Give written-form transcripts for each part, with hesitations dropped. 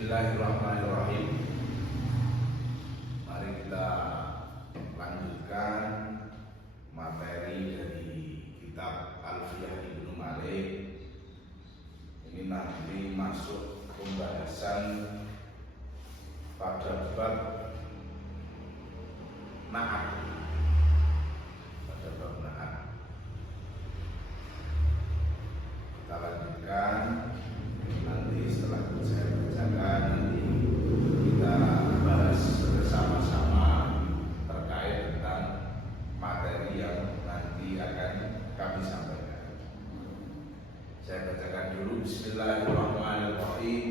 Bismillahirrahmanirrahim. Mari kita lanjutkan materi dari kitab Alfiyah Ibnu Malik. Ini nanti masuk pembahasan pada bab na'at. Kita lanjutkan nanti setelah saya bacakan, nanti kita bahas bersama-sama terkait tentang materi yang nanti akan kami sampaikan. Saya bacakan dulu. Bismillahirrahmanirrahim.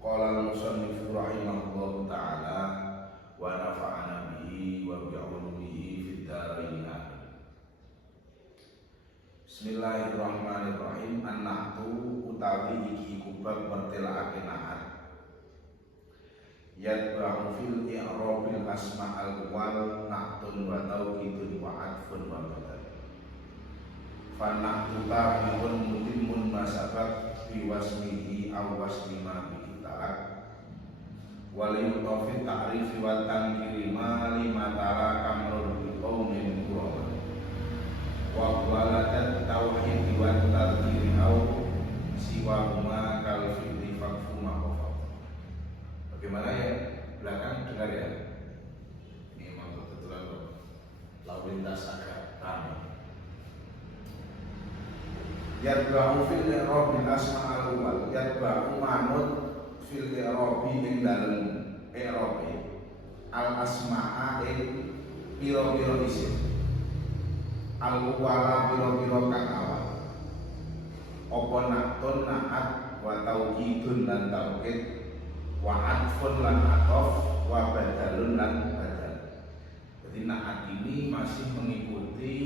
Qala al-musannif rahimahullahu ta'ala wa nafa'ana bihi wa bi'ulumihi fid dharain. Bismillahirrahmanirrahim. An-na'tu utawi iki kubab mertelake na'at. Yatba'u fil i'rabil asma'al wal na'tun wa tawkidun wa atfun wa badal. Fa-na'tu tabi'un mutimmun masabak biwasmihi aw wasmi ma bihi talak. Wali utofit ta'rifi wa tangkiri ma lima tala kamrul biqawmin kurama. Wa waladat tauhid wa tadhkiri au siwa huma kal fi'li fakfu ma qafa. Bagaimana ya? Belakang dengar ya. Ini memang kebetulan lalu lintas agak ramai. Yatba'u fil i'rabi asma al-awwal. Yatba'u manut fil i'rabi ing dalem i'rabi al asma'a ing pira-pira isim. Al-wala biro-biro kang awal. Apa naktun na'at wa tawkidun lan tawkid wa atfun lan atof wa badalun lan badal. Jadi na'at ini masih mengikuti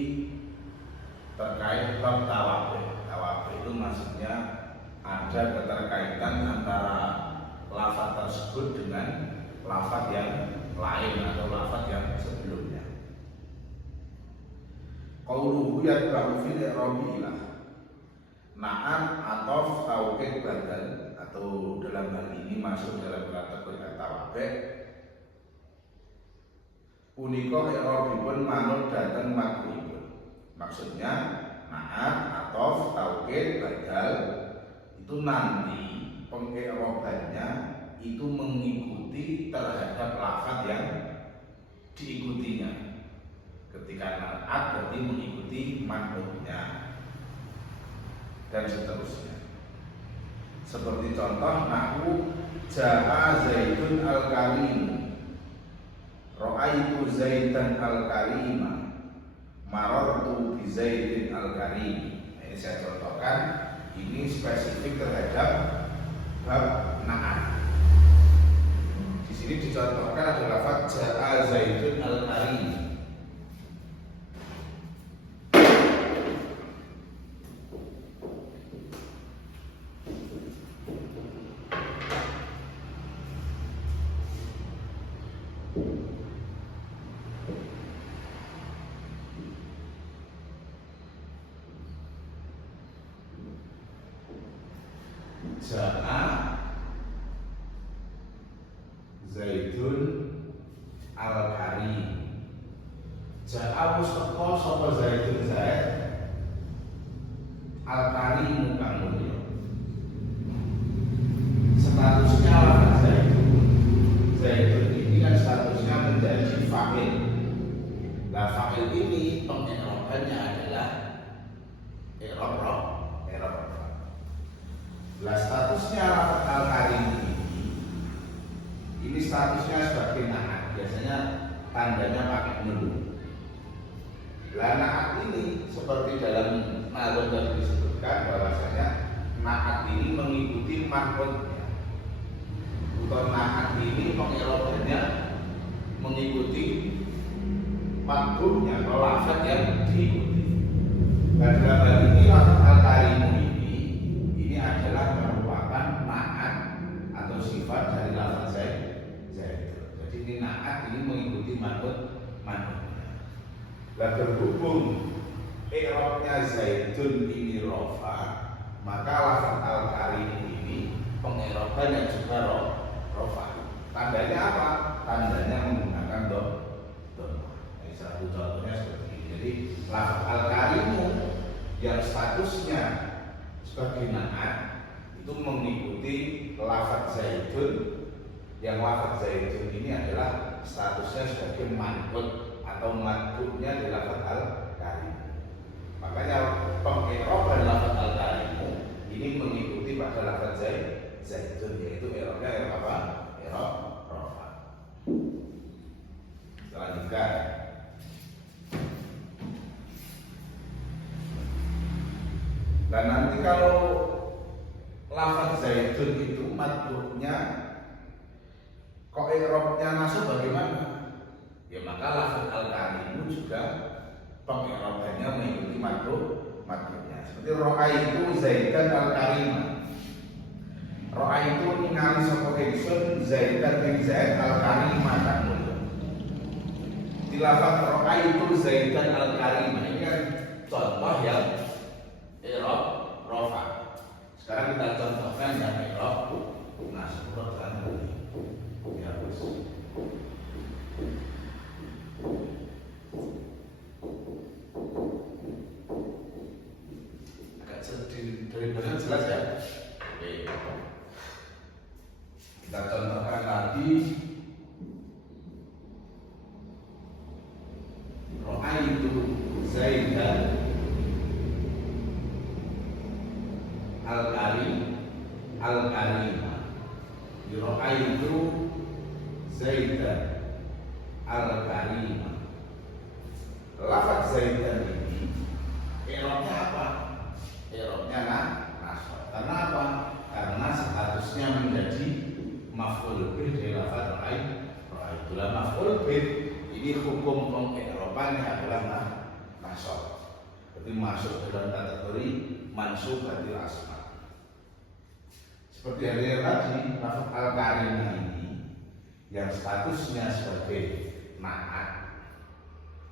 terkait bab tawabih. Tawabih itu maksudnya ada keterkaitan antara lafaz tersebut dengan lafaz yang lain atau lafaz yang sebelumnya. Qauluhu yatba'u fil i'rabi ilah. Na'at atof tauqid badal, atau dalam hal ini masuk dalam kategori tawabih. Punika i'rabipun manut dhateng makrifun. Maksudnya na'at atof tauqid badal itu nanti peng'i'rabannya itu mengikuti terhadap lafaz yang diikutinya. Ketika na'at berarti mengikuti manhutnya dan seterusnya. Seperti contoh nahwu ja'a Zaidun al-karim, ra'aitu Zaidan al-karima, marartu bi Zaidin al-karim. Ini saya contohkan, ini spesifik terhadap bab na'at. Di sini dicontohkan adalah lafaz ja'a Zaidun al-karim. Ja'a Zaidun al-karim. Ja'a mustaqo sapa Zaidun Zaid al-karim kang mulya. Statusnya lafaz Zaidun. Zaidun ini kan statusnya menjadi fa'il. Nah, fa'il ini peng'irabannya adalah i'rab. Lah statusnya lafaz al-karim ini statusnya sebagai na'at. Biasanya tandanya pakai nun. Lah na'at ini seperti dalam nahwu tadi disebutkan bahwasanya na'at ini mengikuti manhutnya. Untuk na'at ini peng'i'rabannya mengikuti manhutnya atau lafaz yang diikuti. Dan dalam hal ini lafaz al-karim ini adalah merupakan na'at atau sifat dari lafaz Zaid. Jadi ini na'at ini mengikuti manhutnya. Lah berhubung i'rabnya Zaidun ini rafa, maka lafaz al-karim ini peng'i'rabannya juga rafa. rofa. Tandanya apa? Tandanya menggunakan dom. Ini satu contohnya seperti ini. Jadi lafaz al-karimu yang statusnya sebagai na'at itu mengikuti lafaz zaidun, yang lafaz zaidun ini adalah statusnya sebagai man'ut atau madhubnya di lafaz al-karim. Makanya pengiroban lafaz al-karimu ini mengikuti pada lafaz zaidun, yaitu i'rabnya i'rab apa? I'rab rafa. Selanjutnya dan nanti kalau lafaz zaidun itu madhubnya kok i'rabnya masuk bagaimana? Ya maka lafaz al-karimu juga pengirabannya mengikuti madhubnya. Seperti ra'aitu zaidan al-karima. Ra'aitu ningali sapa ingsun zaidan bin zaid al-karima tak mulya. Di lafaz ra'aitu zaidan al-karima ini kan contoh yang i'rab rafa. Sekarang kita contohkan yang i'rab nasb kan. Ya, bos. Agak dari benar jelas ya. Oke. Kita contohkan lagi. Ra'aitu zaidan al-karima. Ra'aitu zaidan al-karima. Lafaz zaidan ini i'rabnya apa? I'rabnya nasab. Karena apa? Karena statusnya menjadi maf'ul bih dari lafaz ra'aitu. Maf'ul bih ini hukum pengi'rabannya adalah nasab. Berarti masuk dalam kategori mansubatil asma. Seperti yang tadi, lafaz al-karimah ini yang statusnya sebagai na'at,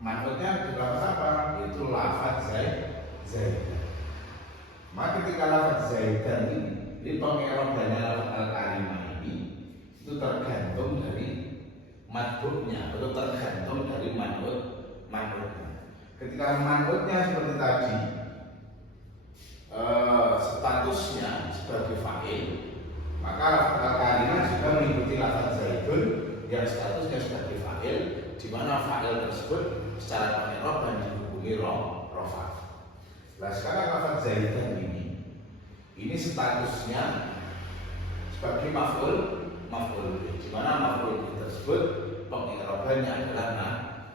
maksudnya di lafaz apa? Itu lafaz zaidan. Maka ketika lafaz zaidan ini pengi'rabannya lafaz al-karimah ini itu tergantung dari madhubnya, atau tergantung dari man'utnya. Ketika man'utnya seperti tadi statusnya sebagai fa'il, maka lafaz al-karimah juga mengikuti lafaz zaidun yang statusnya sebagai fa'il, di mana fa'il tersebut secara pengi'raban dihubungi rafa. Nah sekarang lafaz zaidan ini statusnya sebagai maf'ul bih, di mana maf'ul bih tersebut pengi'rabannya adalah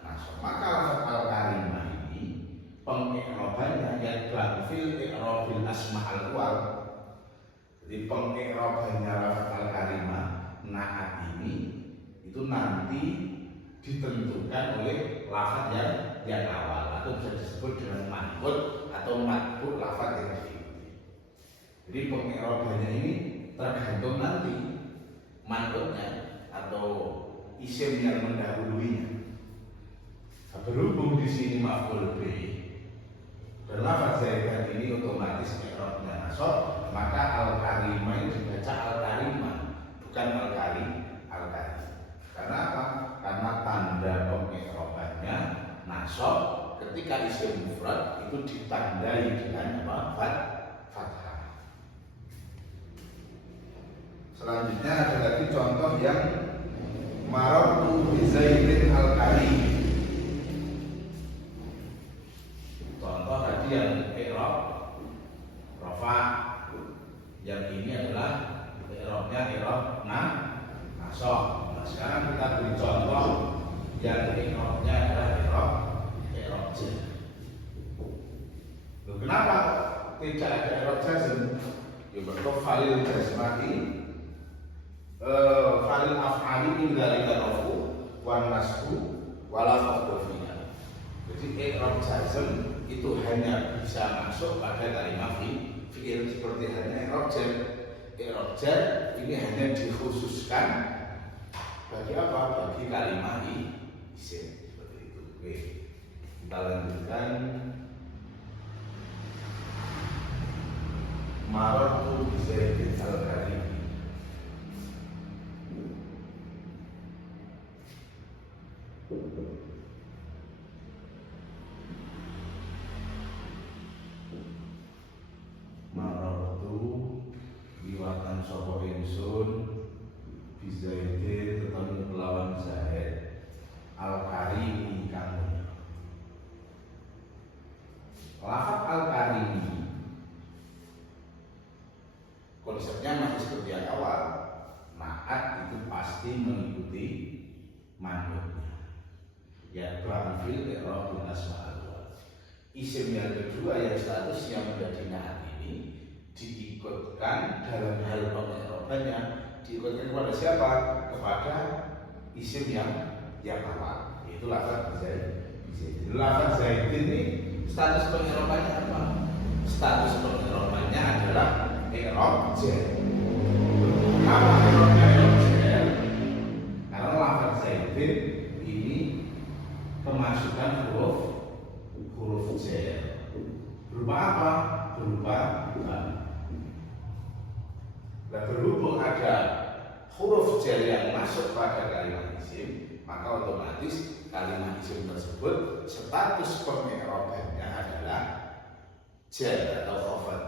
nasab. Maka lafaz al-karimah ini pengi'rabannya yang fil i'rabil asma al-awwal. Jadi pengi'rabannya lafaz al-karimah na'at ini itu nanti ditentukan oleh lafaz yang awal, atau bisa disebut dengan man'ut atau madhub lafaz yang diikuti. Jadi pengi'rabannya ini tergantung nanti man'utnya atau isim yang mendahulunya. Berhubung di sini maf'ul bih dan lafaz zaidan ini otomatis i'rabnya nasab, maka al-karimah ini dibaca al-karimah, bukan al-karim. Karena apa? Karena tanda pengi'rabannya nasab ketika isim mufrad itu ditandai dengan apa? Fathah. Selanjutnya ada lagi contoh yang marartu bi zaidin al-karim. Contoh tadi yang i'rab rafa, yang ini adalah i'rabnya i'rab nasab. Nah, sekarang kita beri contoh yang i'rabnya adalah i'rab jazm. Kenapa tidak ada i'rab jazm? Ya berarti falil jazmati falil af'ali min dzalika rafu wan nasbu wala fadhina. Jadi i'rab jazm itu hanya bisa masuk pada kalimat fi'il, seperti hanya i'rab jar. I'rab jar ini hanya dikhususkan bagi apa? Bagi kalimat isim, seperti itu. Oke. Kita lanjutkan. Marartu bi zaidin al-karim. Marartu liwatan sapa ingsun bizaidin tetep kelawan Zaid al-Karimi kang lafaz al-Karimi konsepnya masih seperti yang awal. Naat itu pasti mengikuti manutnya, ya fil i'rab bil asma al. Isim yang kedua yang status yang menjadi naat ini diikutkan dalam hal pengi'rabannya, diikutkan kepada siapa? Kepada isim yang awal, yaitu lafaz Zaid. Lafaz Zaid ini status pengi'rabannya apa? Status pengi'rabannya adalah i'rab jar. Kenapa i'rabnya i'rab jar? Karena lafaz Zaid ini kemasukan huruf jar. Berupa apa? Berupa ba. Nah, berhubung ada huruf jar yang masuk pada kalimat isim, maka otomatis kalimat isim tersebut status pengi'rabannya adalah jar atau khafad.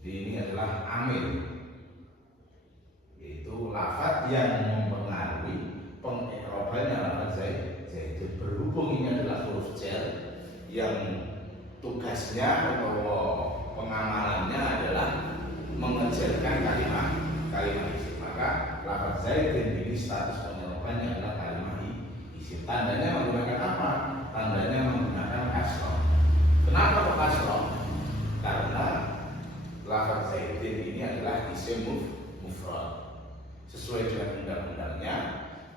Ini adalah amil, yaitu lafaz yang mempengaruhi pengi'rabannya lafaz Zaid. Berhubung ini adalah huruf jar yang tugasnya atau pengamalannya adalah mengejarkan kalimat isim, maka lafaz Zaid ini status pengi'rabannya adalah kalimat isim. Tandanya menggunakan apa? Tandanya menggunakan kasroh. Kenapa kok kasroh? Karena lafaz Zaid ini adalah isim mufrad. Sesuai dengan undang-undangnya,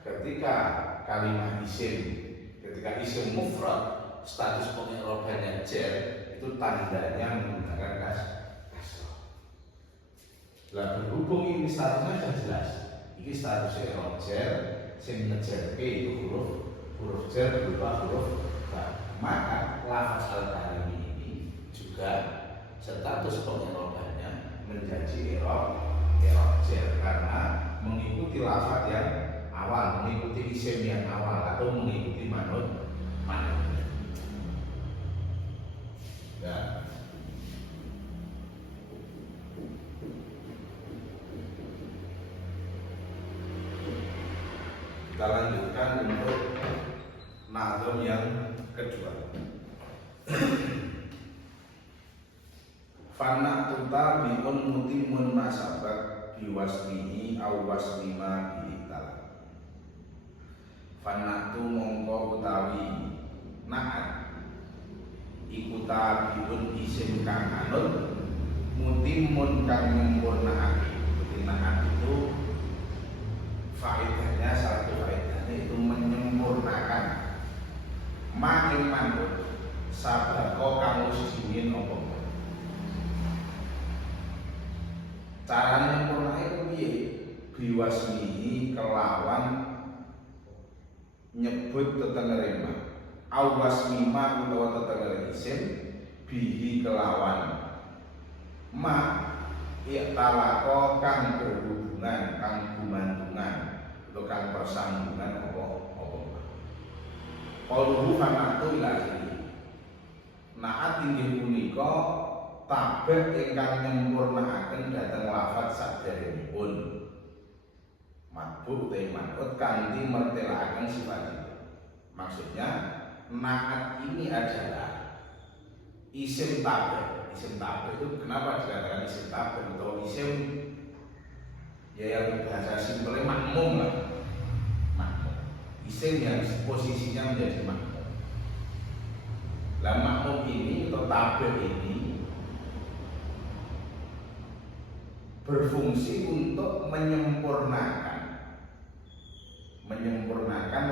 ketika kalimat isim mufrad status pengi'rabannya jar, itu tandanya menggunakan kasroh. Lah berhubung ini statusnya sudah jelas, ini statusnya i'rab jar, sing ngejarke itu huruf jar berupa huruf ba. Maka lafaz al-Karimi ini juga status pengi'rabannya menjadi i'rab jar karena mengikuti lafaz yang awal, mengikuti isim yang awal atau mengikuti manut. Ya. Kita lanjutkan untuk nazam yang kedua. Fana tuta biun mutimun masabat biwasnihi aw wasnima bihital. Fana tu mongko utawi naat iku tabiun isim kang anut mutimun kang nyempurnakake. Naat itu faedahnya, salah satu faedahnya itu menyempurnakan makin manut sabako kang usingin apa. Caranya nyempurnake piye? Biwasnihi kelawan nyebut tetengerema. Awas mima utawa tetengerema isim bihi kelawan ma iktalako kang berhubungan, kang gumantungan atau kang persambungan apa. Qauluhu fanatu ilahi. Naat inggih punika tabek ingkang nyempurnakaken dhateng lafaz sadèrèngipun. Matbu utawi manut kanthi mertelakaken sifatipun. Maksudnya naat ini adalah isim tabek. Isim tabek itu kenapa dikatakan isim tabek atau isim ya yang bahasa simpelnya makmum lah. Makmum. Isim yang posisinya menjadi makmum. Lah makmum ini atau tabek ini berfungsi untuk menyempurnakan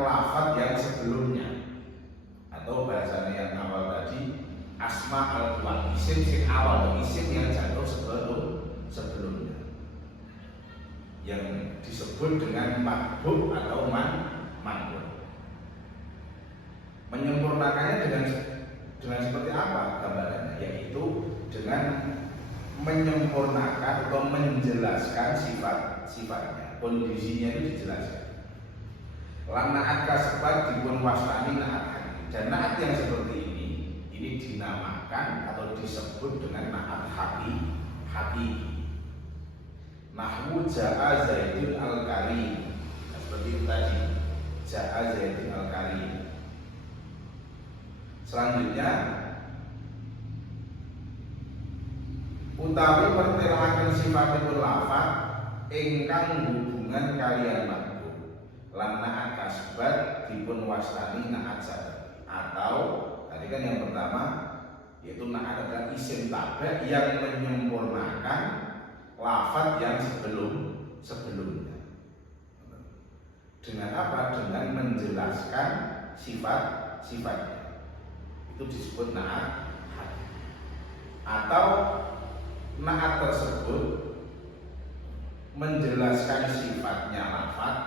lafaz yang sebelumnya, atau bahasanya yang awal tadi asma al-awwal, isim yang awal, isim yang jatuh sebelumnya yang disebut dengan matbu atau manbub. Menyempurnakannya dengan seperti apa gambarannya? Yaitu dengan menyempurnakan atau menjelaskan sifat-sifatnya, kondisinya itu dijelaskan. Lan naat kasebat dipun wastani naat hakiki. Dan naat yang seperti ini dinamakan atau disebut dengan naat hakiki. Nahwu ja'a Zaidun al-Karim. Nah, seperti itu tadi. Ja'a Zaidun al-Karim. Selanjutnya utawi pertelakan sifatipun lafaz ingkang hubungan kalian makhluk lan naat kasbat dipun wastani naat sabab. Atau tadi kan yang pertama yaitu naat adalah isim tabe yang menyempurnakan lafaz yang sebelumnya. Dengan apa? Dengan menjelaskan sifat-sifatnya. Itu disebut naat. Atau naat tersebut menjelaskan sifatnya lafaz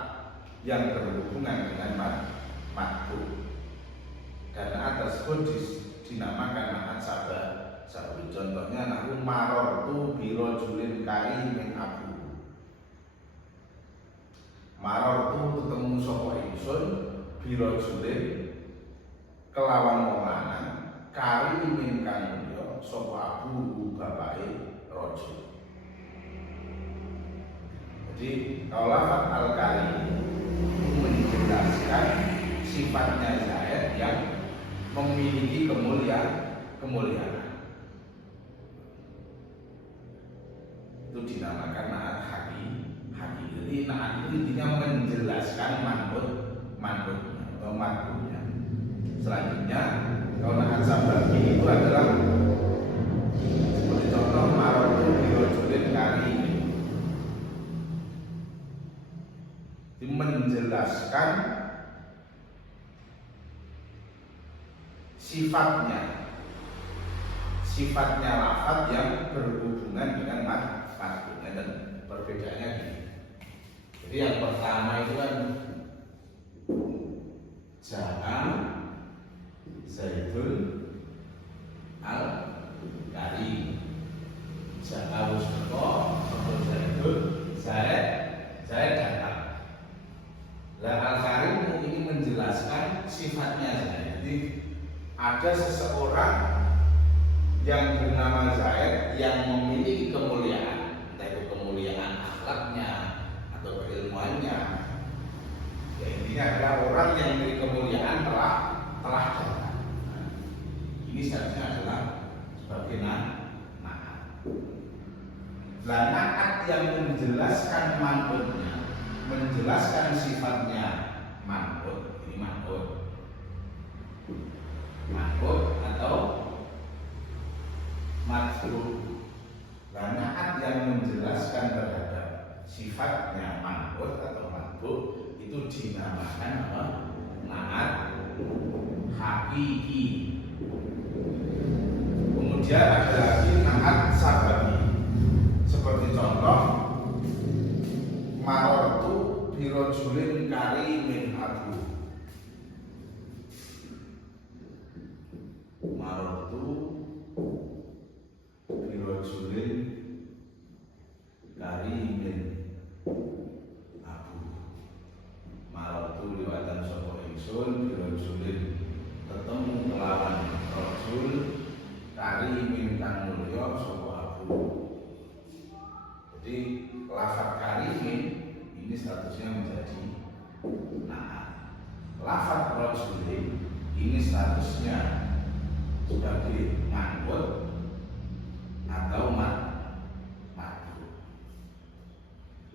yang berhubungan dengan madhuf. Dan naat tersebut dinamakan naat sabab. Contohnya nahwu marortu birojulin karimin abu. Marortu ketemu sapa ingsun birojulin kelawan wong lanang karimin kang mulya sapa abu bapake rajul. Jadi kalau lafaz al-karim menjelaskan sifatnya Zaid yang memiliki kemuliaan. Itu dinamakan naat hakiki. Jadi naat itu intinya menjelaskan manhutnya atau madhufnya. Selanjutnya kalau naat sababi itu adalah seperti contoh maratu birojulin karim. Itu menjelaskan sifatnya lafaz yang berhubungan dengan madhufnya. Dan perbedaannya gini. Jadi yang pertama itu kan ja'a Zaidun al-Karim. Ja'a wusteko sapa Zaidun Zaid datang. Lah al-Karim ini menjelaskan sifatnya Zaid. Jadi ada seseorang yang bernama Zaid yang memiliki kemuliaan, entah itu kemuliaan akhlaknya atau keilmuannya. Ya intinya adalah orang yang memiliki kemuliaan telah datang. Ini seharusnya adalah sebagai naat. Nah, naat yang menjelaskan manhutnya, menjelaskan sifatnya manhut, ini manhut atau madhuf. Nah, naat yang menjelaskan terhadap sifatnya manhut atau madhuf itu dinamakan apa? Naat hakiki. Kemudian ada lagi naat sababi. Seperti contoh marortu birojulin karimin abu. Marortu birojulin karimin abu. Marortu liwatan sapa ingsun birojulin ketemu kelawan rajul karimin kang mulya sapa abu. Jadi lafaz karimin ini statusnya menjadi naat. Lafaz rajulin ini statusnya sebagai manhut atau madhuf.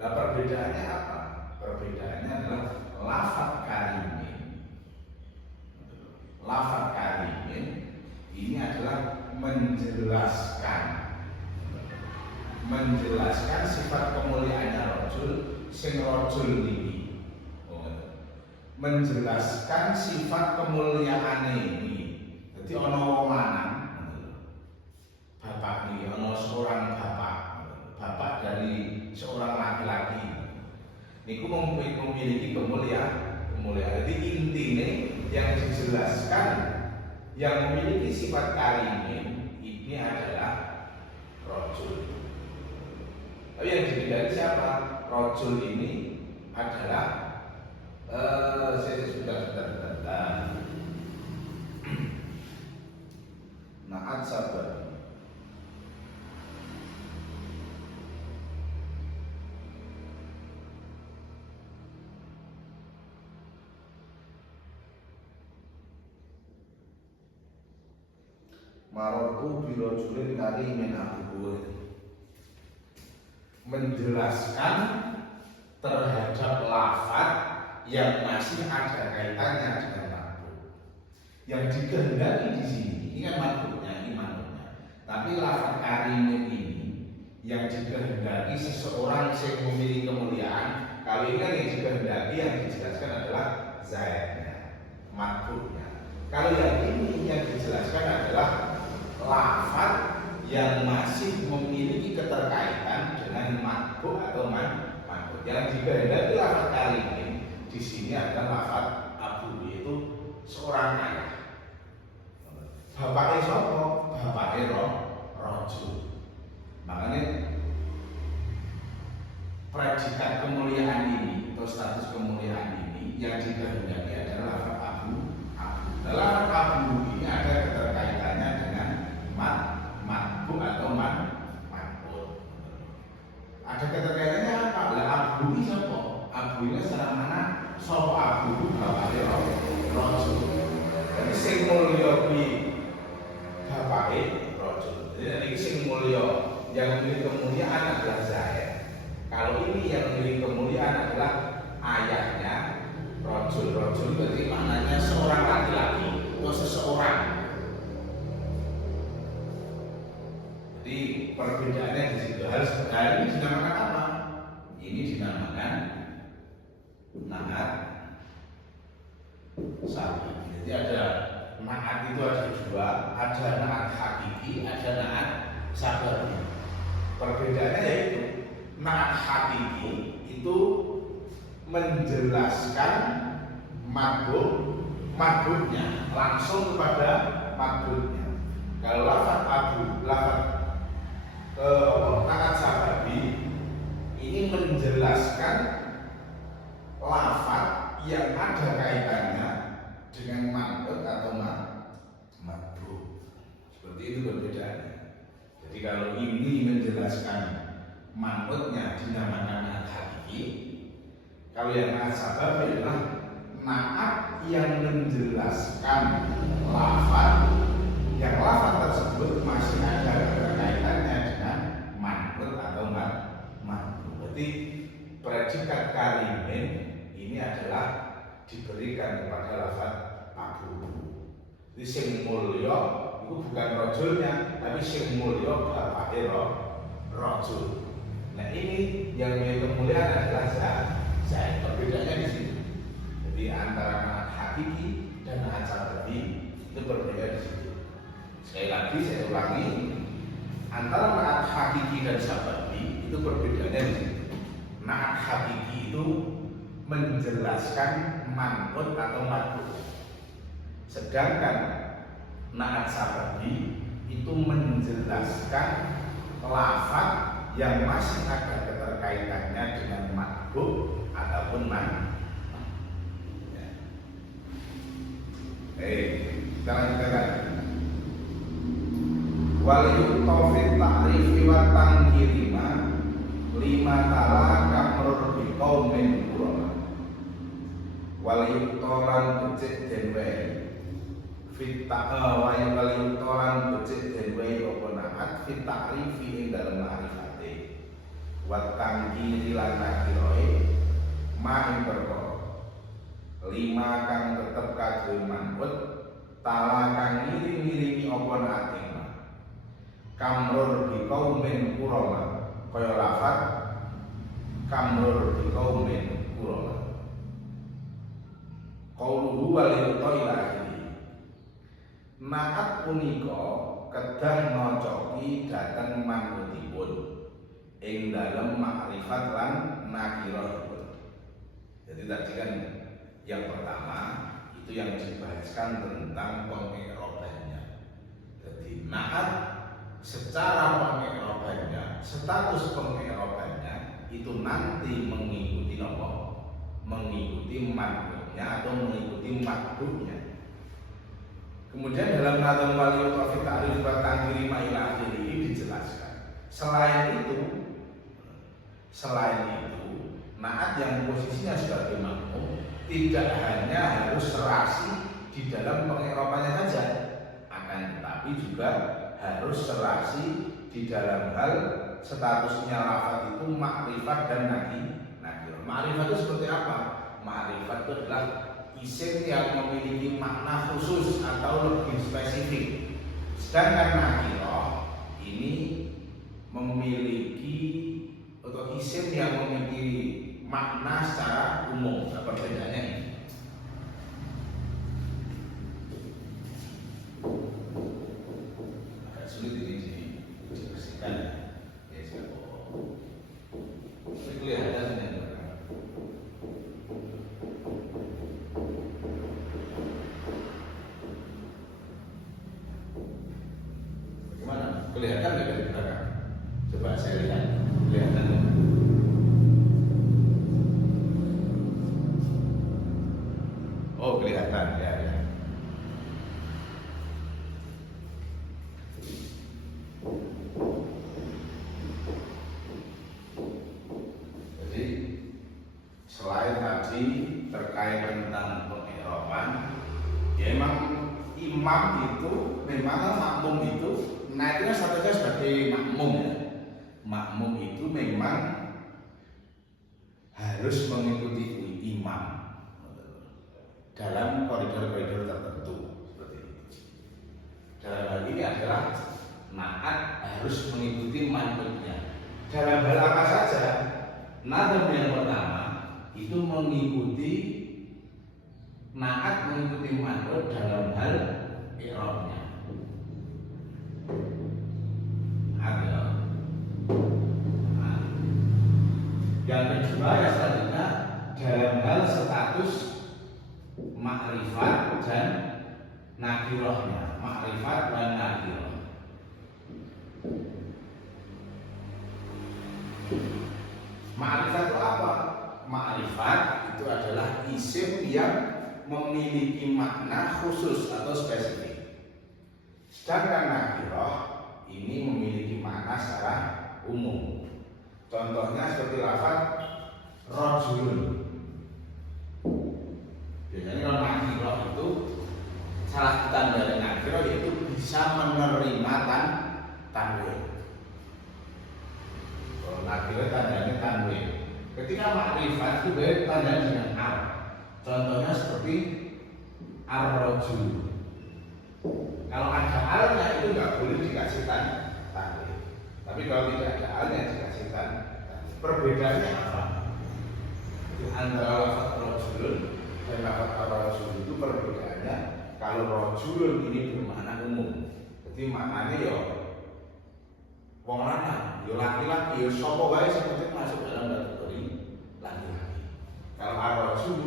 Nah, perbedaannya apa? Perbedaannya adalah lafaz karimin. Lafaz karimin ini adalah menjelaskan sifat kemuliaannya rajul sing rajul ini. Menjelaskan sifat kemuliaane ini. Jadi ana wong lanang, bapak ini ana seorang bapak dari seorang laki-laki. Niku memiliki kemuliaan. Jadi intinya yang dijelaskan yang memiliki sifat karimin ini adalah rajul. Tapi yang dipilih siapa? Rajul ini adalah sudah. Naat sabar. Marotu birojulin karimin abubuh, menjelaskan terhadap lafaz yang masih ada kaitannya dengan makhluk. Yang dikehendaki di sini ini kan makhluknya, ini makhluknya. Tapi lafaz karimin ini yang dikehendaki seseorang yang memiliki kemuliaan. Kalau ini kan yang dikehendaki, yang dijelaskan adalah zaidnya, makhluknya. Kalau yang ini yang dijelaskan adalah lafaz yang masih memiliki keterkaitan dengan makhluk atau makhluk. Yang dikehendaki lafaz karimin di sini adalah lafaz abu, yaitu seorang ayah. Bapaknya siapa? Bapaknya rojul. Makanya predikat kemuliaan ini atau status kemuliaan ini yang dikehendaki adalah lafaz abu. Dalam abu ini ada keterkaitannya dengan makhluk atau makhluk. Ada keterkaitannya apa? Lah abu ini siapa? Abu ini secara mana? Sopo abu bapaknya rojul. Jadi sing mulya kuwi bapaknya rojul. Jadi ini sing mulya yang memiliki kemuliaan adalah Zaid. Kalau ini yang memiliki kemuliaan adalah ayahnya rojul. Rojul berarti maknanya seorang laki-laki atau seseorang. Jadi perbedaannya di situ. Harus ini dinamakan apa? Ini dinamakan naat sabi. Jadi ada naat itu ada dua, ada naat hakiki, ada naat sabi. Perbedaannya yaitu naat hakiki itu menjelaskan makhluknya langsung kepada makhluknya. Kalau lafaz abu, lafaz naat sababi ini menjelaskan lafaz yang ada kaitannya dengan makhluk atau makhluk. Seperti itu perbedaannya. Jadi kalau ini menjelaskan makhluknya dinamakan naat hakiki. Kalau yang naat sababi adalah naat yang menjelaskan lafaz yang lafaz tersebut masih ada kaitannya dengan makhluk atau makhluk. Berarti predikat karimin ini adalah diberikan kepada lafaz abu. Jadi sing mulya itu bukan rojulnya, tapi sing mulya bapaknya rojul. Nah ini yang memiliki kemuliaan adalah Zaid. Perbedaannya di sini. Jadi antara naat hakiki dan naat sababi itu berbeda di situ. Sekali lagi saya ulangi, antara naat hakiki dan sababi itu perbedaannya di sini. Naat hakiki itu menjelaskan manqut atau makhluk. Sedangkan naat sababi itu menjelaskan lafaz yang masih ada keterkaitannya dengan makhluk ataupun ya. Kita lanjutkan. Wal yutofit ta'rifi wa tangkirima lima tala kamrur bi qaumin qurama. Wal yutoran becik den wae fit wa wal yutoran becik den wae apa naat fit ta'rifi ing dalem ma'rifate wa tangkiri lan nakiroe ma ing perkara lima kang tetep kadhe manut tala kang ngiring-ngiringi apa naate kamrur bi qaumin qurama kaya lafaz kamrur bi qaumin qurama qauluhu wal ila akhiri. Naat punika kedah nocoki dhateng manutipun ing dalem makrifat lan nakirahipun. Jadi tadi kan yang pertama itu yang dibahaskan tentang pengirobannya. Jadi naat secara pengirobannya, status pengirobannya itu nanti mengikuti mengikuti manhubnya atau mengikuti matbu'nya. Kemudian dalam nazam wali taufiq ta'rif wa tangkiri ila akhiri ini dijelaskan. Selain itu, naat yang posisinya sebagai makmum tidak hanya harus serasi di dalam pengiropannya saja, akan tetapi juga harus serasi di dalam hal statusnya lafaz itu makrifat dan nakirah. Makrifat itu seperti apa? Makrifat itu adalah isim yang memiliki makna khusus atau lebih spesifik. Sedangkan nakirah ini memiliki atau isim yang memiliki makna secara umum. Apa bedanya ini? Agak sulit ini dibersihkan. Ya, ini kelihatan ya. Bagaimana? Kelihatan nggak dari belakang? Coba saya lihat. Kelihatan nggak? Oh, kelihatan ya. Jadi selain tadi terkait tentang pengiropan, ya memang imam itu memang makmum itu naiknya statusnya sebagai makmum ya. Makmum itu memang harus mengikuti imam dalam koridor-koridor tertentu seperti itu. Dalam hal ini adalah naat harus mengikuti manhubnya. Dalam hal apa saja? Nazam yang pertama itu mengikuti naat mengikuti manhub dalam hal i'rabnya. Ada. Yang kedua ya selanjutnya dalam hal status makrifat dan nakirahnya. Makrifat dan nakirah. Makrifat itu apa? Makrifat itu adalah isim yang memiliki makna khusus atau spesifik. Sedangkan nakirah ini memiliki makna secara umum. Contohnya seperti lafaz rajulun. Biasanya kalau nakirah itu salah satu tanda dari nakirah yaitu bisa menerima tanwin. Kalau nakirah tandanya tanwin. Ketika makrifat itu beda tandanya dengan ar. Contohnya seperti ar-rajul. Kalau ada alnya itu nggak boleh dikasih tanwin. Tapi kalau tidak ada alnya dikasih tanwin. Perbedaannya apa? Antara lafaz rajul dan lafaz ar-rajul itu perbedaannya kalau rajul ini bermakna umum. Jadi maknanya ya wong lanang, ya laki-laki, ya sapa wae seperti masuk dalam kategori laki-laki. Kalau ar-rajul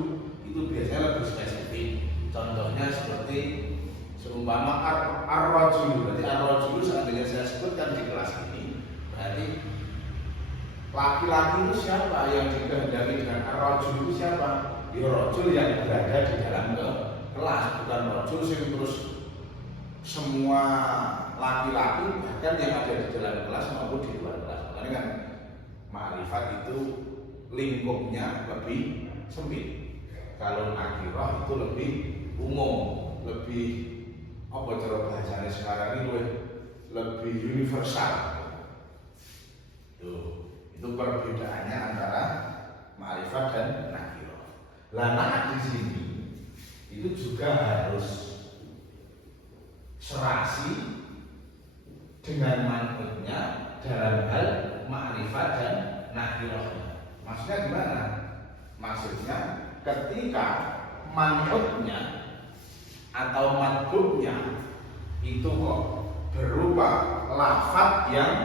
itu biasanya lebih spesifik. Contohnya seperti seumpama ar-rajul. Berarti ar-rajul seandainya saya sebutkan di kelas ini, berarti laki-laki itu siapa yang dikehendaki dengan ar-rajul itu siapa? Ya rajul yang berada di dalam kelas, bukan rajul yang terus semua laki-laki bahkan yang ada di dalam kelas maupun di luar kelas. Makanya kan makrifat itu lingkupnya lebih sempit. Kalau nakirah itu lebih umum, lebih apa cara bahasanya sekarang ini lebih universal. Itu perbedaannya antara makrifat dan nakirah. Lah naat di sini itu juga harus serasi dengan manhubnya dalam hal makrifat dan nakirahnya. Maksudnya gimana? Maksudnya ketika manhubnya atau manhubnya itu kok berupa lafaz yang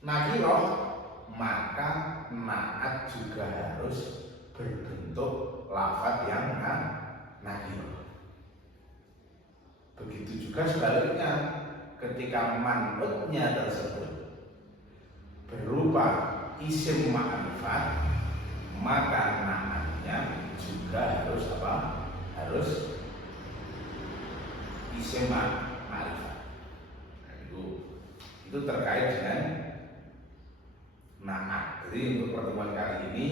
nakirah, maka naat juga harus berbentuk lafaz yang nakirah. Begitu juga sebaliknya, ketika manhubnya tersebut berupa isim ma'rifat, maka naat juga harus apa? Harus isim ma'rifat. Nah, itu terkait dengan na'at. Jadi untuk pertemuan kali ini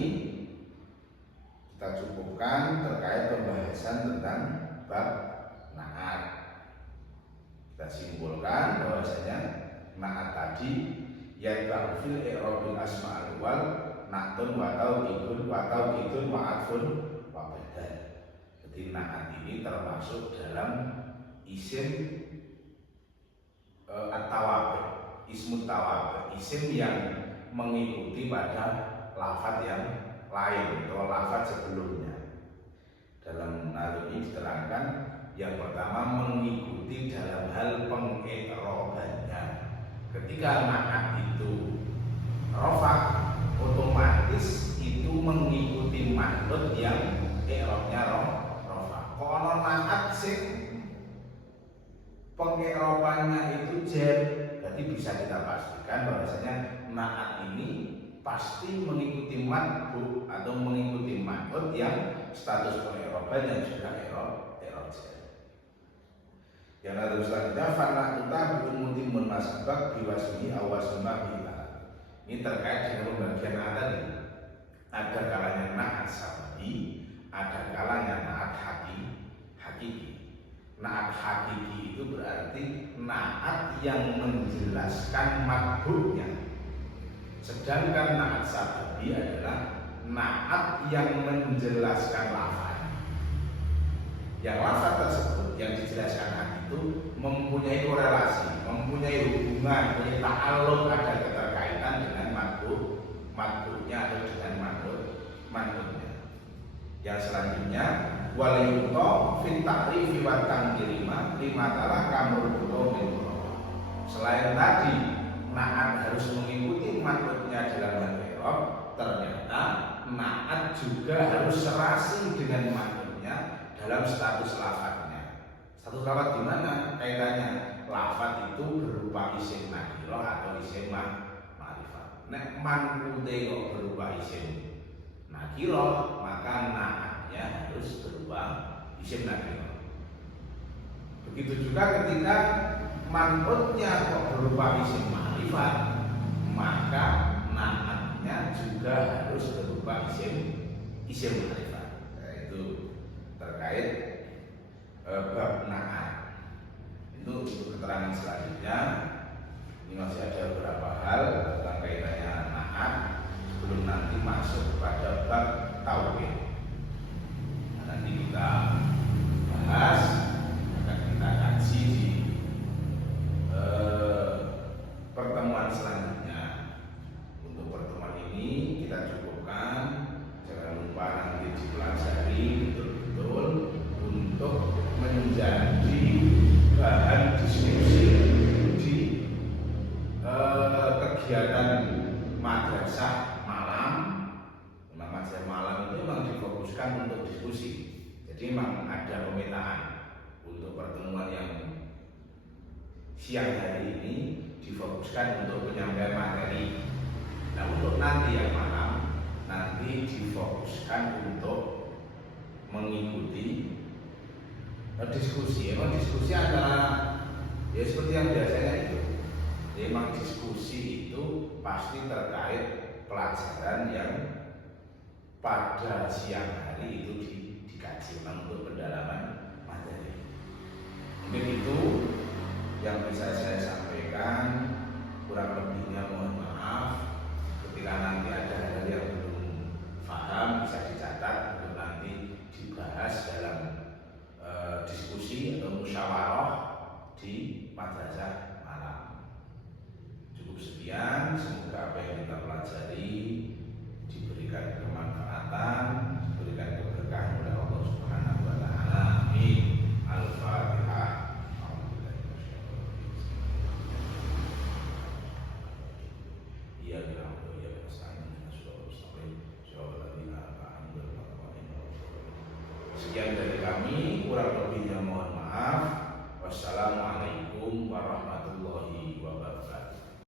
kita cukupkan terkait pembahasan tentang bab na'at. Kita simpulkan bahwasanya na'at tadi yaitu fil i'rabil asma'ul awal na'tun wa tawkidun wa atfun wa badal. Jadi na'at ini termasuk dalam isim at-tawabi, ismut tawabi, isim yang mengikuti pada lafaz yang lain atau lafaz sebelumnya. Dalam hal ini diterangkan yang pertama mengikuti dalam hal pengi'rabannya. Ketika na'at itu rafa, otomatis itu mengikuti man'ut yang i'rabnya rafa. Kalau na'at sing pengi'rabannya itu jar, berarti bisa kita pastikan bahwasanya na'at ini pasti mengikuti matbu atau mengikuti man'ut yang status pengi'raban dan juga i'rab jar. Yang lalu selanjutnya fana utabiun mutimun masabak biwasmi awasma bila. Ini terkait dengan pembagian na'at tadi. Ada kalanya na'at sababi, ada kalanya na'at hakiki. Na'at hakiki itu berarti na'at yang menjelaskan matbu'nya. Sedangkan na'at sababi adalah na'at yang menjelaskan lafaz. Yang lafaz tersebut yang dijelaskan na'at itu mempunyai korelasi, mempunyai hubungan, mempunyai ta'alluq, ada keterkaitan dengan matbu'nya atau dengan man'utnya. Yang selanjutnya waliyuto fit ta'rifi wa tangkirima lima talah kamruto min. Selain tadi na'at harus mengikuti man'utnya dalam hal i'rab, ternyata na'at juga harus serasi dengan man'utnya dalam status lafadznya. Status lafadz di mana kaitannya? Lafadz itu berupa isim nakirah atau isim ma'rifat. Nek man'ute kok berupa isim nakirah, maka na'atnya harus berupa isim nakirah. Begitu juga ketika man'utnya kok berupa isim ma'rifat, maka na'atnya juga harus berupa isim ma'rifat. Nah, itu terkait bab na'at. Itu untuk keterangan selanjutnya. Ini masih ada beberapa hal tentang kaitannya na'at sebelum nanti masuk pada bab tauhid. Nah, nanti kita bahas, akan kita kaji di pertemuan selanjutnya. Untuk pertemuan ini kita cukupkan. Jangan lupa nanti dipelajari betul-betul untuk menjadi bahan diskusi di kegiatan madrasah malam. Memang madrasah malam itu memang difokuskan untuk diskusi. Jadi memang ada pemetaan untuk pertemuan yang siang hari ini difokuskan untuk penyampaian materi. Nah, untuk nanti yang malam nanti difokuskan untuk mengikuti diskusi. Emang diskusi antara ya seperti yang biasanya itu. Memang diskusi itu pasti terkait pelajaran yang pada siang hari itu dikaji memang untuk pendalaman materi. Mungkin itu yang bisa saya sampaikan, kurang lebihnya mohon maaf. Ketika nanti ada hal yang belum paham bisa dicatat untuk nanti dibahas dalam diskusi atau musyawarah di madrasah malam. Cukup sekian, semoga apa yang kita pelajari diberikan kemanfaatan, diberikan keberkahan oleh Allah Subhanahu wa taala. Amin. Al-Fatihah. Sekian dari kami, kurang lebihnya mohon maaf.